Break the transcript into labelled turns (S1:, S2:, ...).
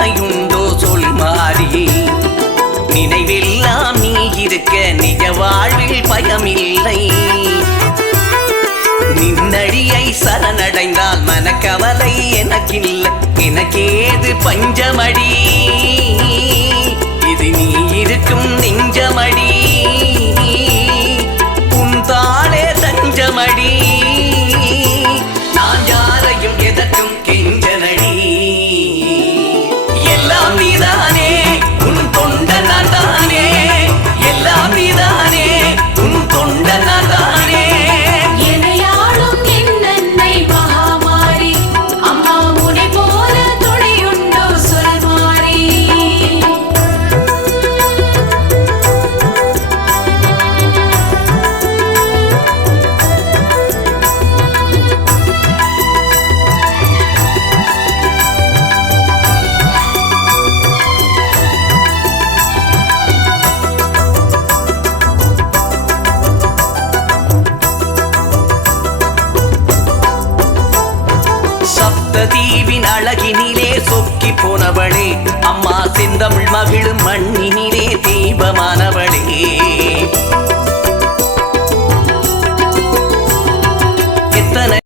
S1: துணையுண்டோ சொல் மாறி. நினைவெல்லாம் நீ இருக்க நிஜ வாழ்வில் பயமில்லை. நின்னடியை சரணடைந்தால் மனக்கவலை எனக்கில்லை. எனக்கேது பஞ்சமடி? love me the honey சப்ததீவின் அழகினிலே சொக்கி போனவளே அம்மா செந்தமிழ்